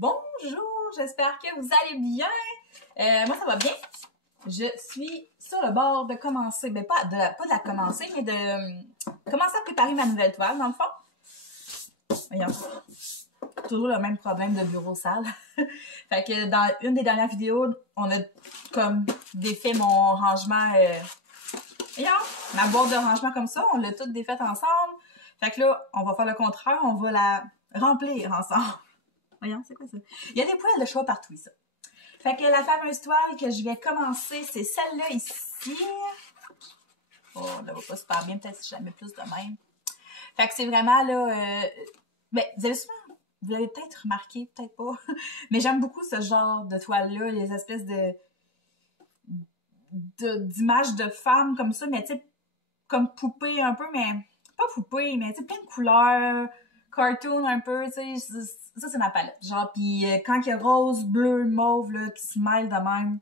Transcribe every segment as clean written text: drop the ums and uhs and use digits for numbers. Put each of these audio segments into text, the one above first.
Bonjour, j'espère que vous allez bien. Moi, ça va bien. Je suis sur le bord de commencer, mais pas de la commencer, mais de commencer à préparer ma nouvelle toile, dans le fond. Voyons, toujours le même problème de bureau sale. Fait que dans une des dernières vidéos, on a comme défait mon rangement, voyons, ma boîte de rangement comme ça, on l'a toute défaite ensemble. Fait que là, on va faire le contraire, on va la remplir ensemble. Voyons, c'est quoi ça? Il y a des poils de choix partout, ça. Fait que la fameuse toile que je vais commencer, c'est celle-là ici. Oh, elle va pas super bien, peut-être si je la mets plus de même. Fait que c'est vraiment là... ben, vous l'avez peut-être remarqué, peut-être pas. Mais j'aime beaucoup ce genre de toile-là, les espèces d'images de femmes comme ça, mais tu sais, comme poupée un peu, mais... Pas poupée, mais tu sais, plein de couleurs... cartoon un peu, tu sais, ça c'est ma palette. Genre, pis quand il y a rose, bleu, mauve, là, qui se mêlent de même,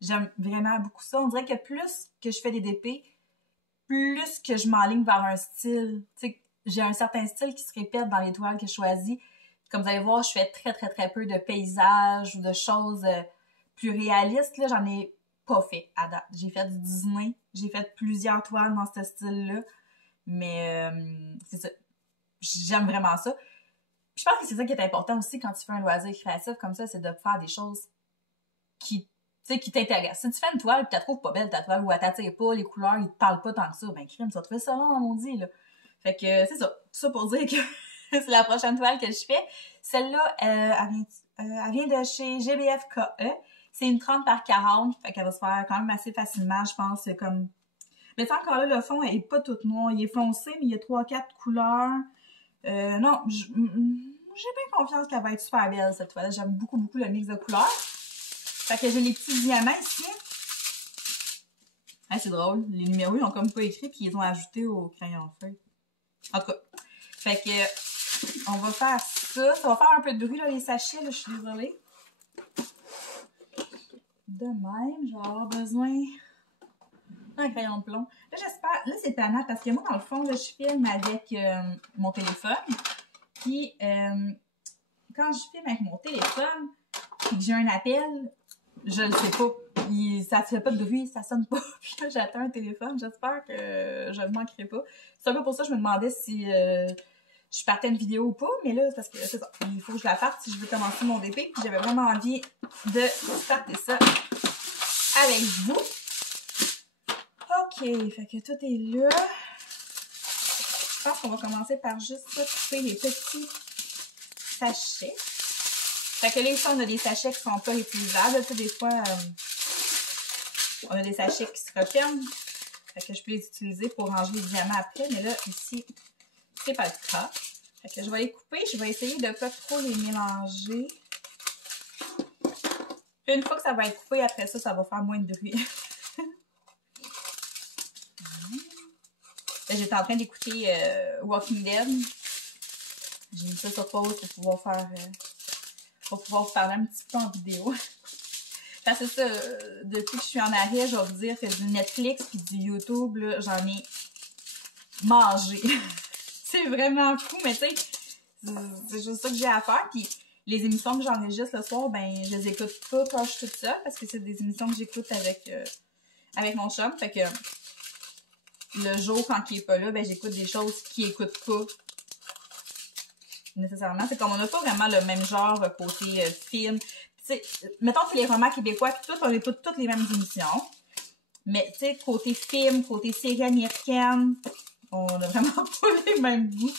j'aime vraiment beaucoup ça. On dirait que plus que je fais des DP, plus que je m'enligne vers un style. Tu sais, j'ai un certain style qui se répète dans les toiles que je choisis. Comme vous allez voir, je fais très peu de paysages ou de choses plus réalistes. Là, j'en ai pas fait à date. J'ai fait du Disney, j'ai fait plusieurs toiles dans ce style-là, mais c'est ça. J'aime vraiment ça. Puis je pense que c'est ça qui est important aussi quand tu fais un loisir créatif comme ça, c'est de faire des choses qui t'intéressent. Si tu fais une toile et tu la trouves pas belle, ta toile, ou elle t'attire pas, les couleurs, ils te parlent pas tant que ça, ben crime, tu vas trouver ça long, mon dit, là. Fait que c'est ça. Tout ça pour dire que c'est la prochaine toile que je fais. Celle-là, elle vient de chez GBFKE. C'est une 30 par 40. Fait qu'elle va se faire quand même assez facilement, je pense. C'est comme... Mais encore là, le fond, elle est pas toute noire. Il est foncé, mais il y a 3-4 couleurs. Non, j'ai bien confiance qu'elle va être super belle, cette toile. J'aime beaucoup le mix de couleurs. Fait que j'ai les petits diamants ici. Ah, c'est drôle. Les numéros, ils ont comme pas écrit, puis ils ont ajouté au crayon feuille. En tout cas. Fait que, on va faire ça. Ça va faire un peu de bruit, là, les sachets, là, je suis désolée. De même, je vais avoir besoin d'un crayon de plomb. Là, j'espère... Là, c'est tannant, parce que moi, dans le fond, là, je filme avec mon téléphone. Puis, quand je filme avec mon téléphone et que j'ai un appel, je le sais pas. Ça fait pas de bruit, ça sonne pas. Puis là, j'attends un téléphone. J'espère que je ne manquerai pas. C'est un peu pour ça que je me demandais si je partais une vidéo ou pas. Mais là, c'est parce que c'est ça. Il faut que je la parte si je veux commencer mon DP. Puis j'avais vraiment envie de partir ça avec vous. OK, fait que tout est là. Je pense qu'on va commencer par juste couper les petits sachets. Fait que là, ici, on a des sachets qui sont pas réutilisables. Tu sais, des fois, on a des sachets qui se referment. Fait que je peux les utiliser pour ranger les diamants après. Mais là, ici, c'est pas le cas. Fait que je vais les couper. Je vais essayer de pas trop les mélanger. Puis une fois que ça va être coupé, après ça, ça va faire moins de bruit. J'étais en train d'écouter Walking Dead. J'ai mis ça sur pause pour pouvoir faire... pour pouvoir vous parler un petit peu en vidéo. Parce que ça, depuis que je suis en arrêt, je vais vous dire que du Netflix puis du YouTube, j'en ai mangé. C'est vraiment fou, mais tu sais, c'est juste ça que j'ai à faire. Puis les émissions que j'enregistre le soir, ben je les écoute pas quand je suis toute seule, parce que c'est des émissions que j'écoute avec mon chum. Fait que le jour, quand il est pas là, ben j'écoute des choses qu'il écoute pas nécessairement. C'est comme on n'a pas vraiment le même genre côté film. Tu sais, mettons que les romans québécois, puis tout, on écoute toutes les mêmes émissions. Mais tu sais, côté film, côté série américaine, on a vraiment pas les mêmes goûts.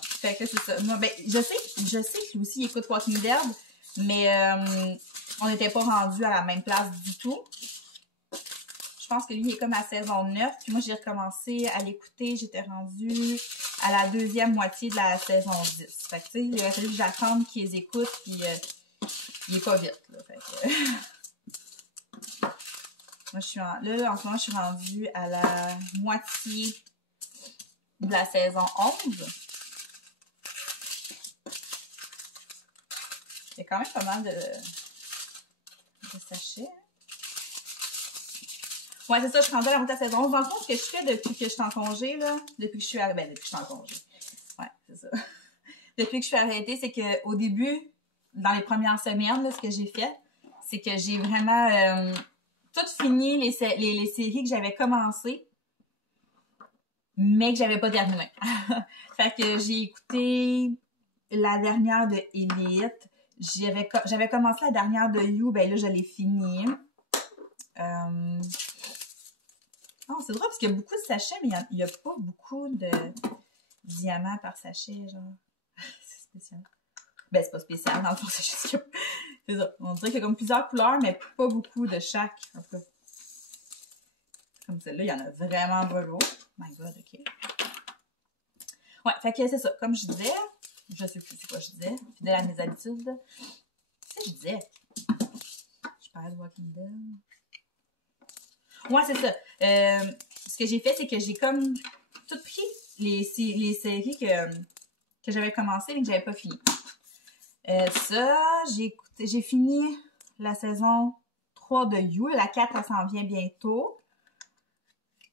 Fait que c'est ça. Moi, ben, je sais que lui aussi il écoute Walking Dead, mais on n'était pas rendu à la même place du tout. Je pense que lui, il est comme à saison 9. Puis moi, j'ai recommencé à l'écouter. J'étais rendue à la deuxième moitié de la saison 10. Fait que, tu sais, il a fallu que j'attende qu'ils les écoutent. Puis, il est pas vite, là. Fait que... moi, là, en ce moment, je suis rendue à la moitié de la saison 11. Il y a quand même pas mal de sachets. Ouais, c'est ça, je suis rendue à la moitié de la saison 11. Dans le fond, ce que je fais depuis que je suis en congé, là, depuis que je suis en congé. Ouais, c'est ça. depuis que je suis arrêtée, c'est qu'au début, dans les premières semaines, là, ce que j'ai fait, c'est que j'ai vraiment tout fini les séries que j'avais commencées, mais que j'avais pas terminé. Fait que j'ai écouté la dernière de Elite. J'avais commencé la dernière de You, ben là, je l'ai finie. Non, c'est drôle parce qu'il y a beaucoup de sachets, mais il n'y a pas beaucoup de diamants par sachet, genre. C'est spécial. Ben, c'est pas spécial, dans le fond, c'est juste que... C'est ça. On dirait qu'il y a comme plusieurs couleurs, mais pas beaucoup de chaque. En tout cas. Comme celle-là, il y en a vraiment pas gros. Oh my god, ok. Ouais, fait que c'est ça. Comme je disais, je sais plus c'est quoi je disais. Fidèle à mes habitudes. Qu'est-ce que je disais? Je parlais de Walking Dead. Ouais, c'est ça. Ce que j'ai fait, c'est que j'ai comme tout pris les séries que j'avais commencées mais que j'avais pas fini. Ça, j'ai fini la saison 3 de You. La 4, elle s'en vient bientôt.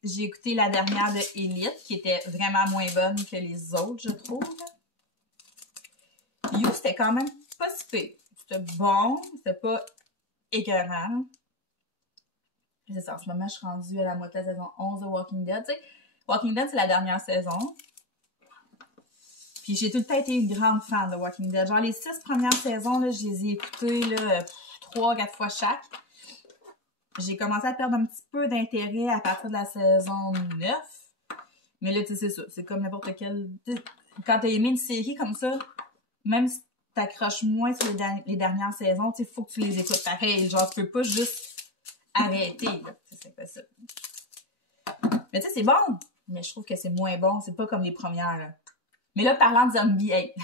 J'ai écouté la dernière de Elite, qui était vraiment moins bonne que les autres, je trouve. You, c'était quand même pas si pire. C'était bon, c'était pas écœurant. C'est ça, en ce moment, je suis rendue à la moitié de la saison 11 de Walking Dead. Tu sais, Walking Dead, c'est la dernière saison. Puis j'ai tout le temps été une grande fan de Walking Dead. Genre, les 6 premières saisons, là, je les ai écoutées, là, 3-4 fois chaque. J'ai commencé à perdre un petit peu d'intérêt à partir de la saison 9. Mais là, tu sais, c'est ça. C'est comme n'importe quel... Quand t'as aimé une série comme ça, même si t'accroches moins sur les dernières saisons, tu sais, faut que tu les écoutes pareil. Genre, tu peux pas juste arrêter, là. C'est pas ça. Mais tu sais, c'est bon. Mais je trouve que c'est moins bon. C'est pas comme les premières, là. Mais là, parlant de zombies, hey.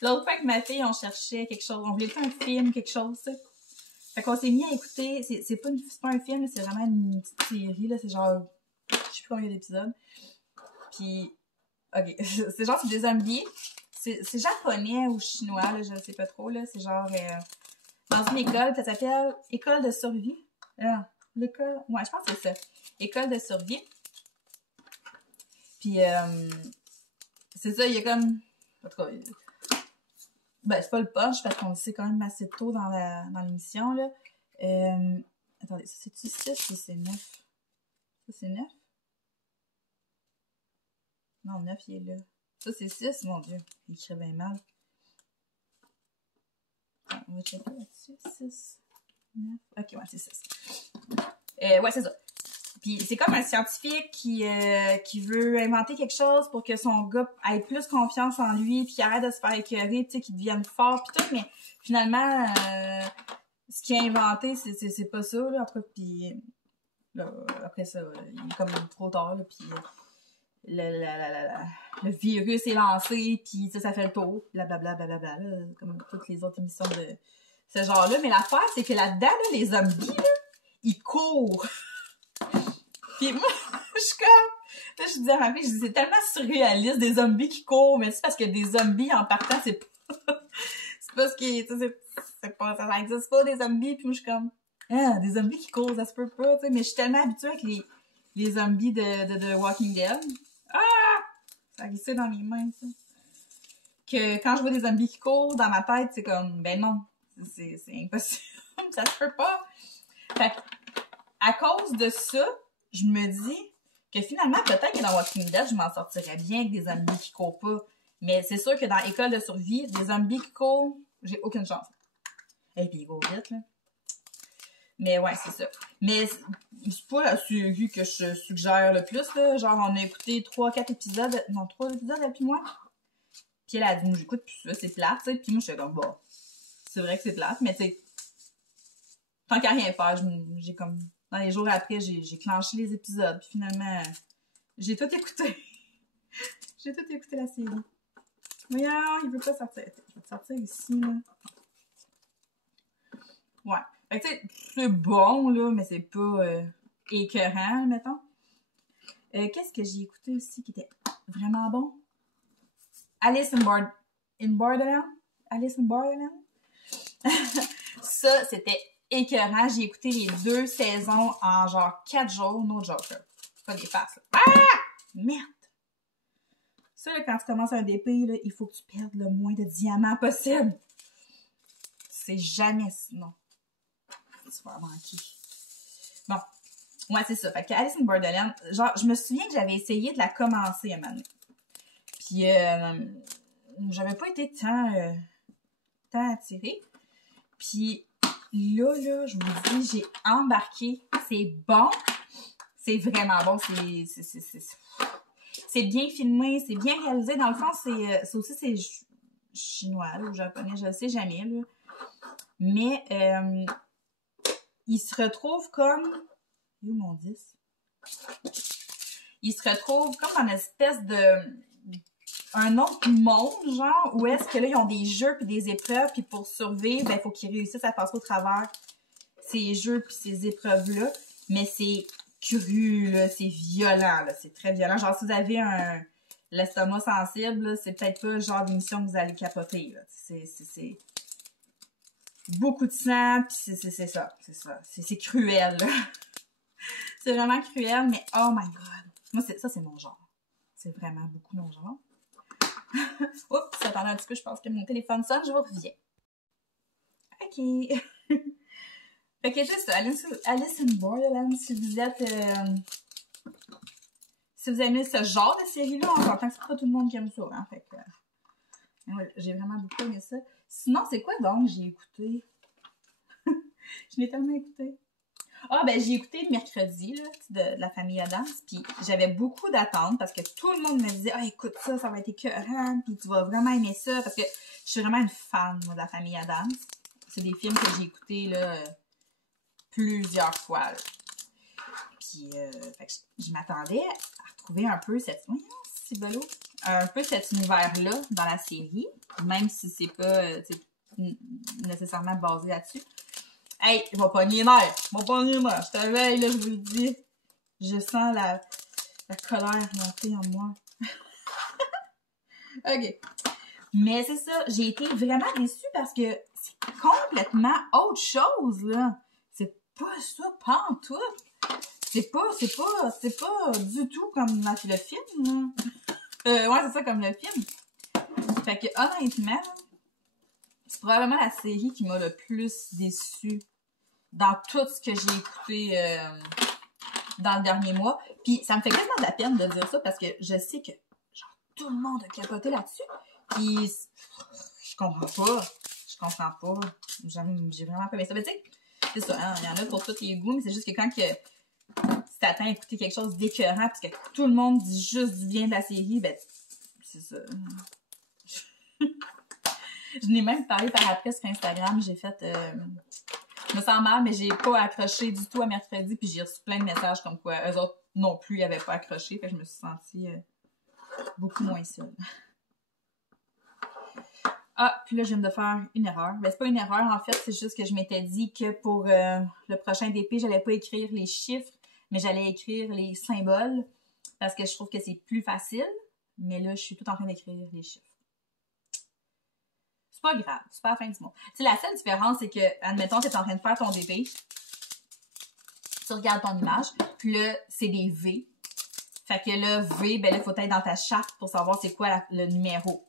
L'autre fois que ma fille, on cherchait quelque chose. On voulait faire un film, quelque chose, tu sais. Fait qu'on s'est mis à écouter. C'est pas un film, c'est vraiment une petite série, là. C'est genre... Je sais plus combien d'épisodes. Puis... OK. C'est genre, c'est des zombies. C'est japonais ou chinois, là. Je sais pas trop, là. C'est genre... dans une école, ça s'appelle École de survie. L'école... Ouais, je pense que c'est ça. École de survie. Puis, c'est ça, il y a comme... En tout cas, ben, c'est pas le punch, parce qu'on le sait quand même assez tôt dans l'émission, là. Attendez, ça c'est-tu 6 ou c'est 9? Ça, c'est 9? Non, 9, il est là. Ça, c'est 6, mon Dieu. Il écrit bien mal. On va checker là-dessus. 6, 9. Ok, ouais, c'est 6. Ouais, c'est ça. Puis c'est comme un scientifique qui veut inventer quelque chose pour que son gars ait plus confiance en lui, puis qu'il arrête de se faire écœurer, tu sais, qu'il devienne fort, puis tout. Mais finalement, ce qu'il a inventé, c'est pas ça, là. Après, puis là, après ça, il est comme trop tard, là, puis le virus est lancé, puis ça fait le tour, blablabla, blablabla, là, comme toutes les autres émissions de ce genre-là. Mais l'affaire, c'est que là-dedans, là, les zombies, là, ils courent. Puis moi, je suis comme... Là, je disais à ma fille, je dis, c'est tellement surréaliste, des zombies qui courent, mais c'est parce que des zombies, en partant, c'est pas... c'est pas ce qui... c'est pas... Ça existe pas, des zombies, puis moi, je suis comme... Ah, des zombies qui courent, ça se peut pas, tu sais, mais je suis tellement habituée avec les zombies de Walking Dead. Ah! Ça a glissé dans mes mains, ça. Que quand je vois des zombies qui courent, dans ma tête, c'est comme, ben non, c'est impossible, ça se peut pas. Fait à cause de ça, je me dis que finalement, peut-être que dans Walking Dead, je m'en sortirais bien avec des zombies qui courent pas. Mais c'est sûr que dans École de survie, des zombies qui courent, j'ai aucune chance. Et puis ils courent vite, là. Mais ouais, c'est ça. Mais c'est pas la série que je suggère le plus, là. Genre, on a écouté 3-4 épisodes. Non, 3 épisodes, et puis moi. Puis elle a dit, j'écoute plus ça, c'est plate, tu sais. Puis moi, je suis comme, bon, c'est vrai que c'est plate, mais tu sais, tant qu'à rien faire, j'ai comme... Dans les jours après, j'ai clenché les épisodes. Puis finalement, j'ai tout écouté. J'ai tout écouté la série. Voyons, il veut pas sortir. Je vais te sortir ici, là. Ouais. Fait que tu sais, c'est bon, là, mais c'est pas écœurant, mettons. Qu'est-ce que j'ai écouté aussi qui était vraiment bon? Alice in Borderland. Alice in Borderland. Ça, c'était écœurant. J'ai écouté les 2 saisons en genre 4 jours. No joke, là. Pas des farces, là. Ah! Merde! Ça, là, quand tu commences un DP, là, il faut que tu perdes le moins de diamants possible. C'est jamais sinon. Tu vas manquer. Bon. Ouais, c'est ça. Fait que Alice in Borderland, genre, je me souviens que j'avais essayé de la commencer un moment donné. Puis, j'avais pas été tant attirée. Puis, là, je vous dis, j'ai embarqué. C'est bon. C'est vraiment bon. C'est bien filmé, c'est bien réalisé. Dans le fond, c'est aussi, c'est chinois là, ou japonais, je ne sais jamais. Là. Mais, il se retrouve comme... Où mon 10? Il se retrouve comme dans une espèce de... un autre monde, genre, où est-ce que là, ils ont des jeux puis des épreuves, puis pour survivre, ben, il faut qu'ils réussissent à passer au travers ces jeux puis ces épreuves-là. Mais c'est cru, là, c'est violent, là, c'est très violent. Genre, si vous avez l'estomac sensible, c'est peut-être pas le genre d'émission que vous allez capoter, là. C'est beaucoup de sang, puis c'est ça. C'est cruel, là. C'est vraiment cruel, mais oh my god. Moi, ça, c'est mon genre. C'est vraiment beaucoup mon genre. Oups, attendez un petit peu, je pense que mon téléphone sonne, je vous reviens. OK. Fait que c'est ça, Alice in Borderland, si vous êtes... si vous aimez ce genre de série-là, on s'entend que c'est pas tout le monde qui aime ça, hein, fait que... ouais, j'ai vraiment beaucoup aimé ça. Sinon, c'est quoi donc j'ai écouté? Je l'ai tellement écouté. Ah, ben j'ai écouté le mercredi, là, de la famille Addams, puis j'avais beaucoup d'attentes parce que tout le monde me disait « Ah, écoute ça, ça va être écœurant, puis tu vas vraiment aimer ça. » Parce que je suis vraiment une fan, moi, de la famille Addams. C'est des films que j'ai écoutés, là, plusieurs fois, là. Puis, fait que je m'attendais à retrouver un peu cette... c'est beau. Un peu cet univers-là dans la série, même si c'est pas nécessairement basé là-dessus. Hey, il va pogner les nerfs. Il va pogner les nerfs. Je te veille, là, je vous le dis. Je sens la colère monter en moi. OK. Mais c'est ça, j'ai été vraiment déçue parce que c'est complètement autre chose, là. C'est pas ça, pantoute. C'est pas du tout comme le film, là. Ouais, c'est ça, comme le film. Fait que, honnêtement, c'est probablement la série qui m'a le plus déçue dans tout ce que j'ai écouté dans le dernier mois. Puis ça me fait quasiment de la peine de dire ça parce que je sais que genre tout le monde a capoté là-dessus. Puis je comprends pas. J'ai vraiment pas aimé ça. Mais tu sais, c'est ça, hein, il y en a pour tous les goûts, mais c'est juste que quand tu t'attends à écouter quelque chose d'écœurant parce que tout le monde dit juste du bien de la série, ben c'est ça. Je n'ai même parlé par après sur Instagram. J'ai fait... je me sens mal, mais j'ai pas accroché du tout à mercredi. Puis j'ai reçu plein de messages comme quoi eux autres non plus, ils avaient pas accroché. Fait que je me suis sentie beaucoup moins seule. Ah, puis là, je viens de faire une erreur. Ben, c'est pas une erreur, en fait. C'est juste que je m'étais dit que pour le prochain DP, j'allais pas écrire les chiffres, mais j'allais écrire les symboles. Parce que je trouve que c'est plus facile. Mais là, je suis tout en train d'écrire les chiffres. C'est pas grave, c'est pas la fin du monde. Tu sais, la seule différence, c'est que, admettons, tu es en train de faire ton DP, tu regardes ton image, puis là, c'est des V. Fait que là, V, ben là, il faut être dans ta charte pour savoir c'est quoi le numéro.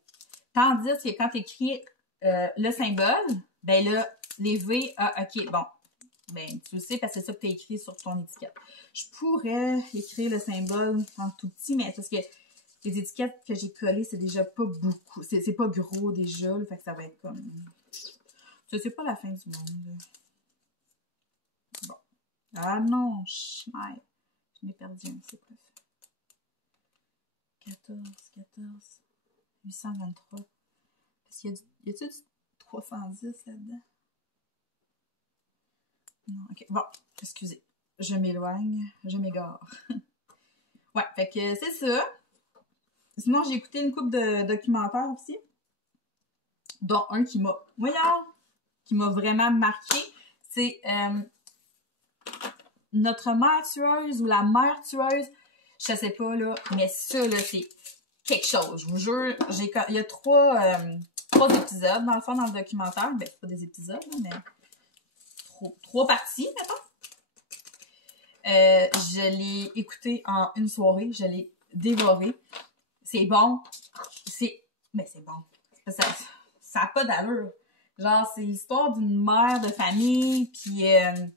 Tandis que quand tu écris le symbole, ben là, les V, ah, ok, bon. Ben, tu le sais parce que c'est ça que tu as écrit sur ton étiquette. Je pourrais écrire le symbole en tout petit, mais parce que les étiquettes que j'ai collées, c'est déjà pas beaucoup. C'est pas gros déjà, là, fait que ça va être comme... C'est pas la fin du monde. Bon. Ah non, je n'ai perdu un, c'est quoi ça? 14, 823. Parce qu'il y a-tu du 310 là-dedans? Non, ok. Bon, excusez. Je m'éloigne, je m'égare. Ouais, fait que c'est ça. Sinon, j'ai écouté une couple de documentaires aussi. Dont un qui m'a... Voyons! Qui m'a vraiment marqué. C'est Notre mère tueuse ou la mère tueuse. Je sais pas, là. Mais ça, là, c'est quelque chose. Je vous jure. Il y a trois épisodes, dans le fond, dans le documentaire. Ben, pas des épisodes, mais... Trois parties, mettons. Je l'ai écouté en une soirée. Je l'ai dévoré. c'est bon. Mais c'est bon. Ça a pas d'allure. Genre, c'est l'histoire d'une mère de famille, puis à un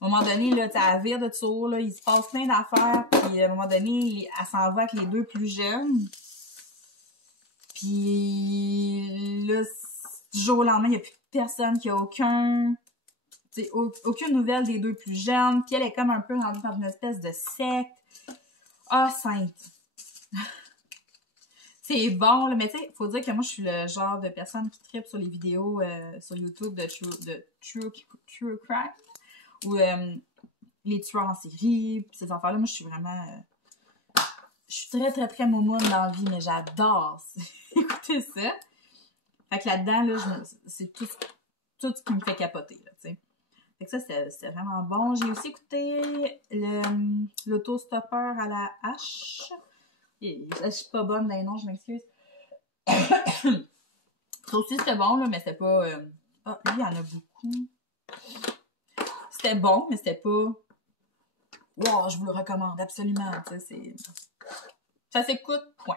moment donné, là, à la vire de tour, là, il se passe plein d'affaires, puis à un moment donné, elle s'en va avec les deux plus jeunes. Puis là, du jour au lendemain, il n'y a plus personne qui a aucune nouvelle des deux plus jeunes. Puis elle est comme un peu rendue dans une espèce de secte. Ah, sainte! C'est bon, là, mais tu sais, faut dire que moi, je suis le genre de personne qui tripe sur les vidéos sur YouTube de true crime, ou les tueurs en série, pis ces affaires-là. Moi, je suis vraiment... je suis très, très, très moumoune dans la vie, mais j'adore écouter ça. Fait que là-dedans, là, c'est tout ce qui me fait capoter, là, tu sais. Fait que ça, c'était vraiment bon. J'ai aussi écouté l'autostoppeur à la hache. Je suis pas bonne dans les noms, je m'excuse. Ça aussi, c'était bon, là, mais c'était pas... Ah, lui, il y en a beaucoup. C'était bon, mais c'était pas... Wow, je vous le recommande, absolument. Ça s'écoute, point.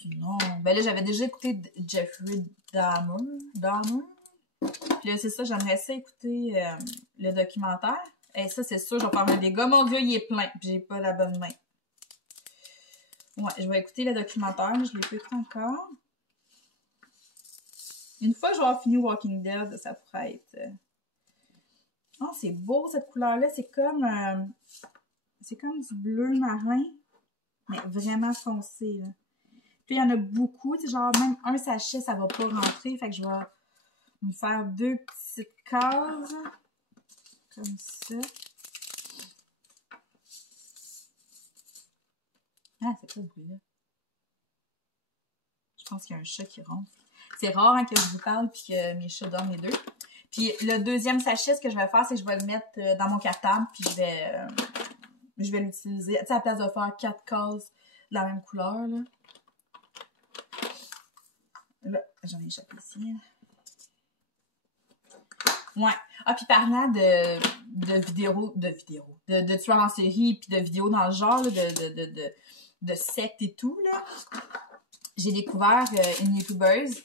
Sinon... Ben là, j'avais déjà écouté Jeffrey Dahmer. Puis là, c'est ça, j'aimerais ça écouter le documentaire. Et ça, c'est sûr, je vais faire un dégât. Mon Dieu, il est plein. J'ai pas la bonne main. Ouais, je vais écouter le documentaire, mais je l'ai pas écouté encore. Une fois que je vais avoir fini Walking Dead, ça pourrait être... Oh, c'est beau, cette couleur-là. C'est comme du bleu marin, mais vraiment foncé, là. Puis, il y en a beaucoup. Tu sais, genre, même un sachet, ça va pas rentrer. Fait que je vais me faire 2 petites cases. Comme ça. Ah, c'est quoi ce bruit-là? Je pense qu'il y a un chat qui ronfle. C'est rare hein, que je vous parle puis que mes chats dorment les deux. Puis le deuxième sachet, ce que je vais faire, c'est que je vais le mettre dans mon cartable puis je vais l'utiliser. Tu sais, à la place de faire 4 cases de la même couleur, là. Là, j'en ai échappé ici. Ouais. Ah, puis parlant de tueurs en série puis de vidéos dans le genre, là, de sectes et tout, là. J'ai découvert une youtubeuse.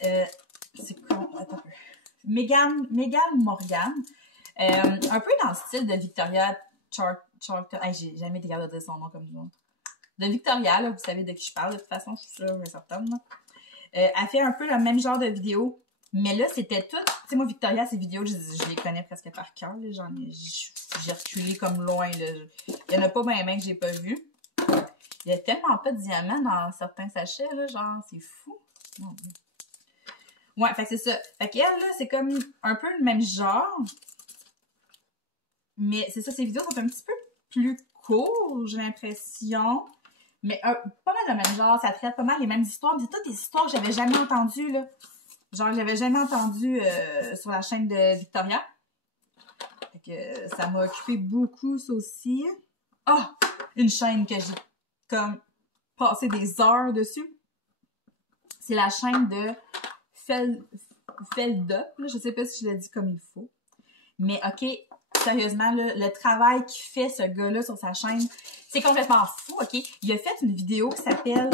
C'est quoi? Attends un peu. Megan Morgan. Un peu dans le style de Victoria Charlton. Hey, j'ai jamais été capable de dire son nom comme ça. De Victoria, là, vous savez de qui je parle. De toute façon, je suis sûre et certaine. Elle fait un peu le même genre de vidéo. Mais là, c'était tout... Tu sais, moi, Victoria, ses vidéos, je les connais presque par cœur. J'ai reculé comme loin. Là. Il y en a pas bien que j'ai pas vu. Il y a tellement pas de diamants dans certains sachets, là. Genre, c'est fou. Non. Ouais, fait que c'est ça. Fait qu'elle, là, c'est comme un peu le même genre. Mais c'est ça, ses vidéos sont un petit peu plus courtes, j'ai l'impression. Mais pas mal le même genre. Ça traite pas mal les mêmes histoires. Mais c'est toutes des histoires que j'avais jamais entendues, là. Genre, j'avais jamais entendu sur la chaîne de Victoria. Fait que ça m'a occupé beaucoup, ça aussi. Ah! Une chaîne que j'ai comme passé des heures dessus. C'est la chaîne de Feldup. Je sais pas si je l'ai dit comme il faut. Mais OK, sérieusement, là, le travail qu'il fait, ce gars-là, sur sa chaîne, c'est complètement fou, OK? Il a fait une vidéo qui s'appelle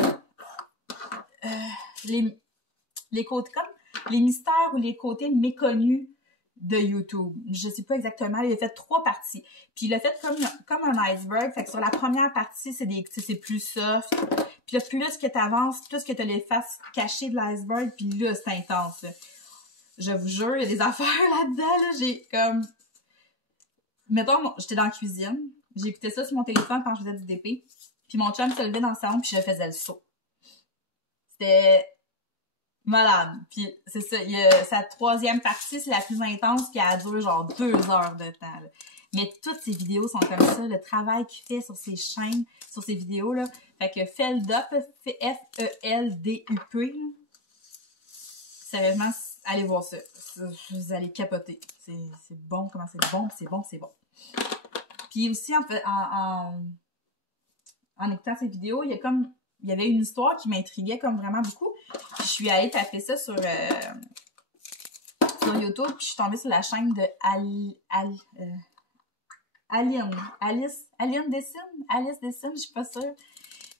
les côtés comme les mystères ou les côtés méconnus de YouTube. Je sais pas exactement. Il a fait 3 parties. Puis il a fait comme un iceberg. Fait que sur la première partie, c'est plus soft. Puis là, plus que t'avances, plus que t'as les faces cachées de l'iceberg. Puis là, c'est intense. Là. Je vous jure, il y a des affaires là-dedans. Là. J'ai comme... Mettons, j'étais dans la cuisine. J'ai écouté ça sur mon téléphone quand je faisais du DP. Puis mon chum se levait dans le salon puis je faisais le saut. C'était... malade. Puis c'est ça, sa 3e partie, c'est la plus intense qui a duré genre 2 heures de temps. Là. Mais toutes ses vidéos sont comme ça, le travail qu'il fait sur ses chaînes, sur ses vidéos, là. Fait que Feldup, F-E-L-D-U-P, là. Sérieusement, allez voir ça. Vous allez capoter. C'est bon, comment c'est bon, c'est bon, c'est bon. Puis aussi, en écoutant ses vidéos, il y avait une histoire qui m'intriguait comme vraiment beaucoup. Puis je suis allée taper ça sur YouTube, puis je suis tombée sur la chaîne de Alice Alice Dessim, je suis pas sûre.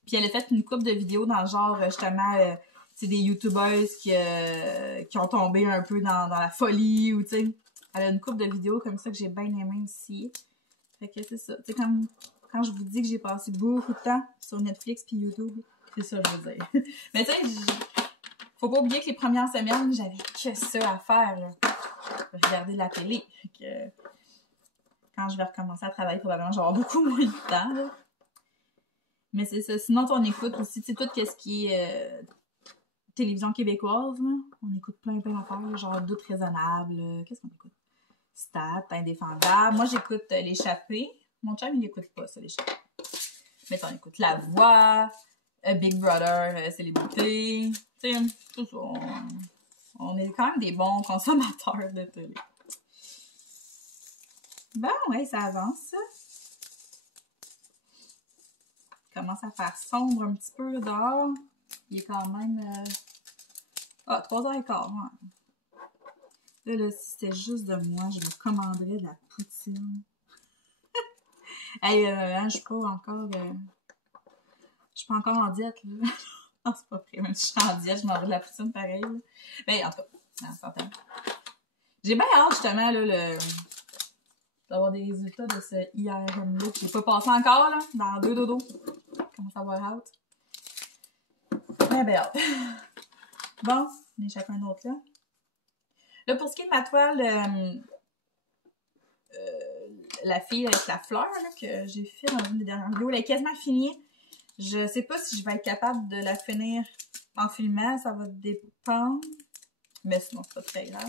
Puis elle a fait une couple de vidéos dans le genre, justement, c'est des youtubeuses qui ont tombé un peu dans la folie, ou tu sais. Elle a une couple de vidéos comme ça que j'ai bien aimé aussi. Fait que c'est ça. Tu sais, quand je vous dis que j'ai passé beaucoup de temps sur Netflix puis YouTube, c'est ça que je veux dire. Mais tu sais, faut pas oublier que les premières semaines, j'avais que ça à faire, là. Regarder la télé. Fait que quand je vais recommencer à travailler, probablement, je vais avoir beaucoup moins de temps, là. Mais c'est ça. Sinon, on écoute aussi, tu sais, tout ce qui est télévision québécoise, là. On écoute plein d'affaires, genre Doute raisonnable. Qu'est-ce qu'on écoute? Stat, Indéfendable. Moi, j'écoute L'échappée. Mon chum, il n'écoute pas ça, L'échappée. Mais on écoute La Voix, Big Brother, Célébrité. Tu sais, tout ça. On est quand même des bons consommateurs de télé. Bon, ouais, ça avance, ça. Il commence à faire sombre un petit peu dehors. Il est quand même... 3h15, ouais. Là, si c'était juste de moi, je me commanderais de la poutine. Hey, je suis pas encore... je suis pas encore en diète, là. Non, c'est pas vrai. Même si je suis en diète, je mangerais de la poutine pareil, là. Ben, en tout cas, en s'entend. J'ai bien hâte, justement, là, d'avoir des résultats de ce IRM-là que j'ai pas passé encore, là, dans 2 dodos. Comment ça va hâte? Ben hâte. Bon, on est chacun d'autre, là. Là, pour ce qui est de ma toile, la fille avec la fleur, là, que j'ai fait dans une des dernières vidéos, elle est quasiment finie. Je sais pas si je vais être capable de la finir en filmant, ça va dépendre. Mais sinon, c'est pas très grave.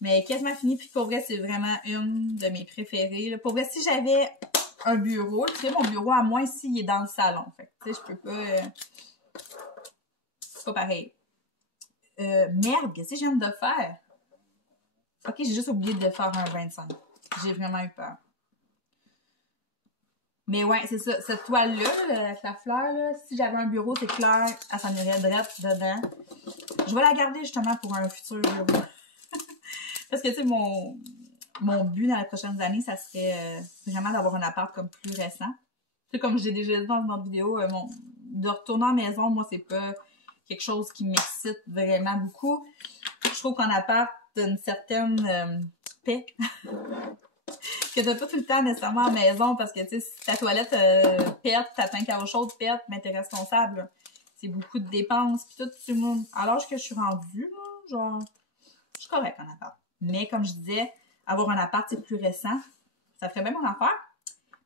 Mais elle est quasiment finie, puis pour vrai, c'est vraiment une de mes préférées, là. Pour vrai, si j'avais un bureau, tu sais, mon bureau, à moins s'il est dans le salon. Fait que, tu sais, je peux pas... c'est pas pareil. Merde, qu'est-ce que je viens de faire? Ok, j'ai juste oublié de faire un 25. J'ai vraiment eu peur. Mais ouais, c'est ça. Cette toile-là, avec la fleur, là, si j'avais un bureau, c'est clair, elle s'en irait direct dedans. Je vais la garder justement pour un futur bureau. Parce que, tu sais, mon but dans les prochaines années, ça serait vraiment d'avoir un appart comme plus récent. Tu sais, comme j'ai déjà dit dans une autre vidéo, de retourner en maison, moi, c'est pas quelque chose qui m'excite vraiment beaucoup. Je trouve qu'en appart, t'as une certaine paix. Que t'as pas tout le temps nécessairement à la maison parce que, tu sais, si ta toilette pète, ta tank à eau chaude pète, mais t'es responsable. C'est beaucoup de dépenses pis tout le monde. À l'âge que je suis rendue, là, genre, je suis correcte en appart. Mais comme je disais, avoir un appart, c'est plus récent. Ça ferait bien mon affaire.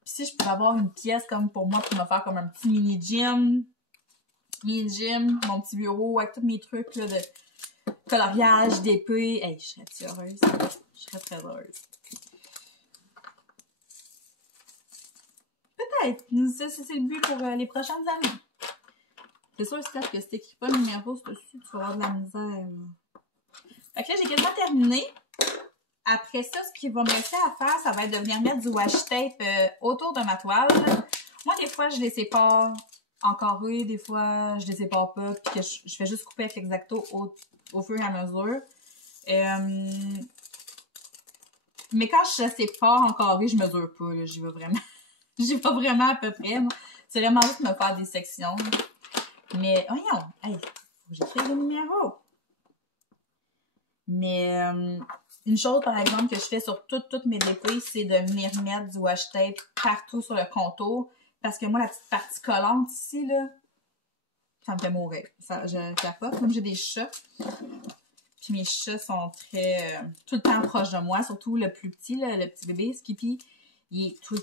Puis si je pouvais avoir une pièce comme pour moi pour me faire comme un petit mini-gym, mon petit bureau avec tous mes trucs là, de coloriage, d'épée. Hey, je serais heureuse. Je serais très heureuse. Peut-être. Ça, c'est le but pour les prochaines années. C'est sûr, Steph, que si t'écris pas le numéro dessus, tu vas avoir de la misère. Là. Fait que là, j'ai quasiment terminé. Après ça, ce qui va me rester à faire, ça va être de venir mettre du washi tape autour de ma toile. Moi, des fois, je les sépare en carré, des fois, je les sépare pas, puis que je fais juste couper avec l'exacto au fur et à mesure. Mais quand je sépare en carré, je mesure pas, là, j'y vais vraiment. J'y vais vraiment à peu près, moi. C'est vraiment juste me faire des sections. Mais, voyons, hey, faut que j'écrive le numéro. Mais, une chose, par exemple, que je fais sur toutes mes dépouilles, c'est de venir mettre du washi tape partout sur le contour. Parce que moi, la petite partie collante ici, là, ça me fait mourir. Ça, je capote. Comme j'ai des chats. Puis mes chats sont très... tout le temps proches de moi. Surtout le plus petit, là, le petit bébé, Skippy. Il est tout le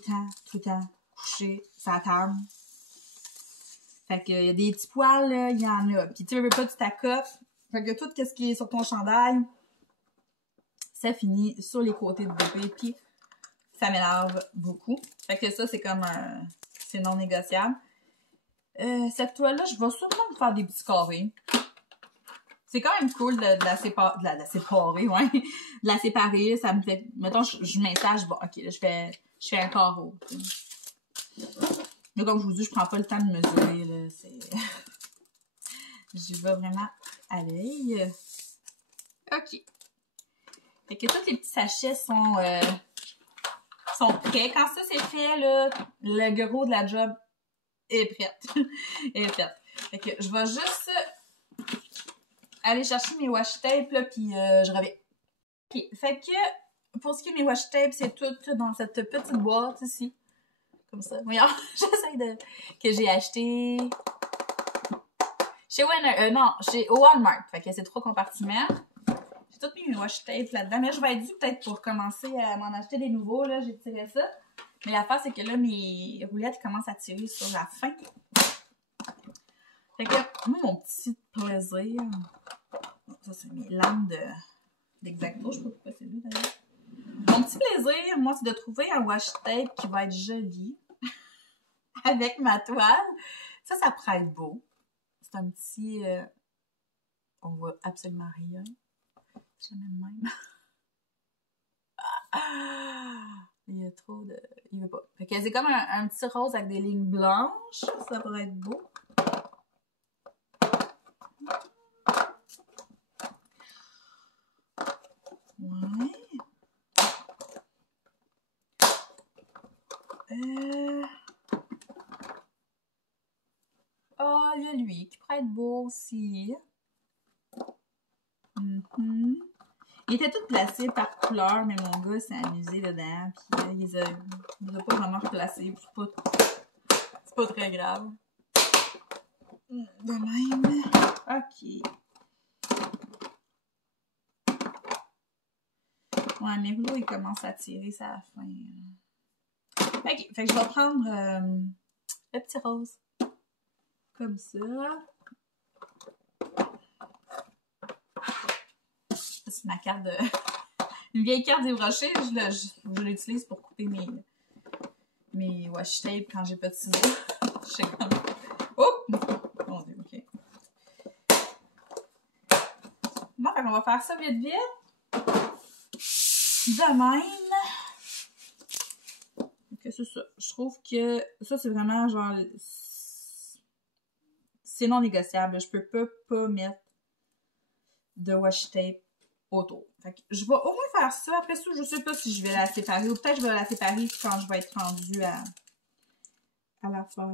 temps couché sur la table. Fait que, il y a des petits poils, là, il y en a. Puis tu veux pas, tu t'accotes. Fait que tout ce qui est sur ton chandail, ça finit sur les côtés de bébé, puis ça m'énerve beaucoup. Fait que ça, c'est comme un... c'est non négociable. Cette toile-là, je vais sûrement me faire des petits carrés. C'est quand même cool de la séparer, ouais. De la séparer, ça me fait... Mettons, je m'installe, bon, ok, là, je fais un carreau. Mais comme je vous dis, je prends pas le temps de mesurer, là, c'est... J'y vais vraiment à l'œil. Ok. Fait que tous les petits sachets sont prêts. Quand ça c'est fait, là, le gros de la job est prête. est faite. Fait que je vais juste aller chercher mes washi tape là, puis je reviens. Ok, fait que pour ce qui est de mes washi tape, c'est tout dans cette petite boîte ici. Comme ça. Regarde, j'essaie de... que j'ai acheté chez chez Walmart. Fait que c'est 3 compartiments. J'ai tout mis mes washi tape là-dedans. Mais je vais être due peut-être pour commencer à m'en acheter des nouveaux. Là, j'ai tiré ça. Mais l'affaire, c'est que là, mes roulettes commencent à tirer sur la fin. Fait que, moi, mon petit plaisir... Ça, c'est mes lames d'X-Acto. Je sais pas pourquoi c'est lui, d'ailleurs. Mon petit plaisir, moi, c'est de trouver un washi tape qui va être joli. Avec ma toile. Ça pourrait être beau. C'est un petit... on voit absolument rien. Jamais de même. Il y a trop de... Il veut pas. Fait que c'est comme un petit rose avec des lignes blanches. Ça pourrait être beau. Ouais. Ah, il y a lui qui pourrait être beau aussi. Il était tout placé par couleur, mais mon gars s'est amusé dedans. Puis il les a pas vraiment replacés. C'est pas très grave. De même. Ok. Ouais, mes rouleaux, ils commencent à tirer, ça à la fin. Ok, fait que je vais prendre le petit rose. Comme ça. C'est ma carte de... Une vieille carte des brochets. Je l'utilise pour couper mes washi tape quand j'ai pas de ciseaux. Je sais comme... Oh! Mon Dieu, ok. Bon, fait qu'on va faire ça vite vite. De même. Que c'est ça. Je trouve que ça, c'est vraiment genre... C'est non négociable. Je peux pas mettre de washi tape autour. Fait que je vais au moins faire ça. Après ça, je sais pas si je vais la séparer. Ou peut-être que je vais la séparer quand je vais être rendue à la faire.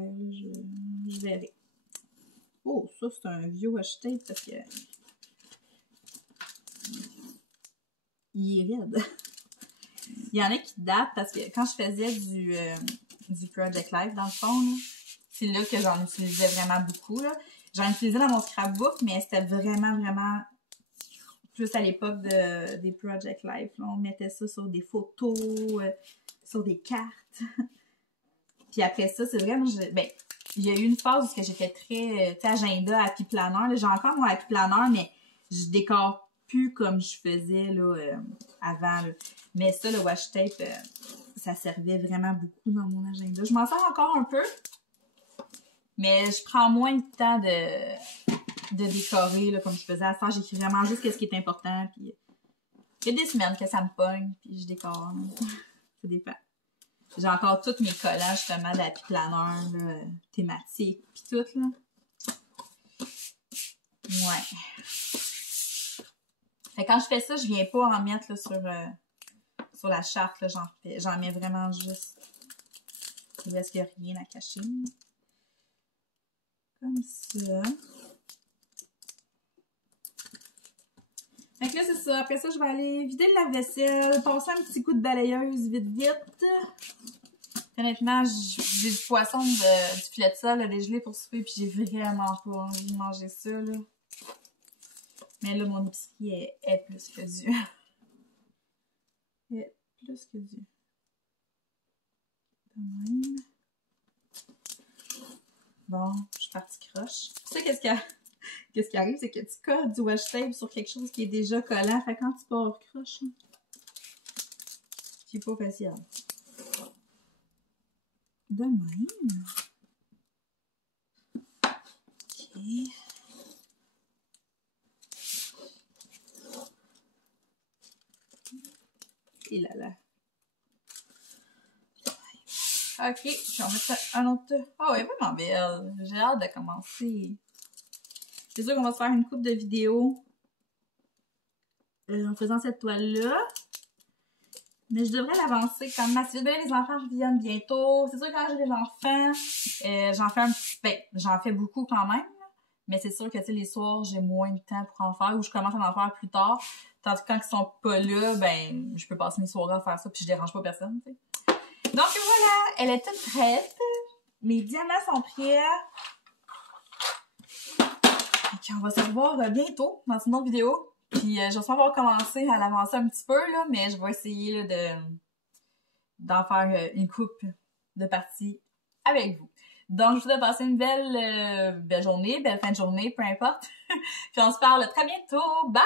Je verrai. Oh, ça, c'est un vieux washi tape parce que... Il est raide. Il y en a qui datent parce que quand je faisais du Project Life, dans le fond, c'est là que j'en utilisais vraiment beaucoup. J'en utilisais dans mon scrapbook, mais c'était vraiment, vraiment plus à l'époque des Project Life. Là. On mettait ça sur des photos, sur des cartes. Puis après ça, c'est vraiment... Ben, il y a eu une phase où j'étais très agenda, happy planner. J'ai encore mon happy planner, mais je décore plus comme je faisais là, avant. Là. Mais ça, le washi tape, ça servait vraiment beaucoup dans mon agenda. Je m'en sers encore un peu, mais je prends moins de temps de décorer là, comme je faisais à ça. J'écris vraiment juste ce qui est important. Puis il y a des semaines que ça me pogne, puis je décore. Ça dépend. J'ai encore tous mes collants justement d'happy planner, là, thématiques, puis tout là. Ouais. Fait que quand je fais ça, je viens pas en mettre là, sur la charte. J'en mets vraiment juste. Il reste qu'il n'y a rien à cacher. Comme ça. Fait que là, c'est ça. Après ça, je vais aller vider le lave-vaisselle, passer un petit coup de balayeuse vite, vite. Honnêtement, j'ai du poisson, du filet de sole, dégelé pour souper, puis j'ai vraiment pas envie de manger ça, là. Mais là, mon épicerie est plus que due. Est plus que due. De même. Bon, je suis partie croche. Tu sais, qu'est-ce qui arrive, c'est que tu colles du washi tape sur quelque chose qui est déjà collant. Fait quand tu pars croche, hein, c'est pas facile. De même. Ok. Et là là. Ok, je vais en mettre un autre. Oh, elle est vraiment belle. J'ai hâte de commencer. C'est sûr qu'on va se faire une couple de vidéos en faisant cette toile-là. Mais je devrais l'avancer quand même assez vite. Ben, les enfants reviennent bientôt. C'est sûr que quand j'ai des enfants, j'en fais un petit... Ben, j'en fais beaucoup quand même. Mais c'est sûr que, tu sais, les soirs, j'ai moins de temps pour en faire ou je commence à en faire plus tard. Tandis que quand ils sont pas là, ben, je peux passer mes soirées à faire ça puis je dérange pas personne, tu sais. Donc voilà, elle est toute prête. Mes diamants sont prêts. Donc, on va se revoir bientôt dans une autre vidéo. Puis je vais avoir commencé à l'avancer un petit peu, là, mais je vais essayer là, d'en faire une coupe de parties avec vous. Donc, je vous souhaite de passer une belle journée, belle fin de journée, peu importe. Puis on se parle très bientôt. Bye!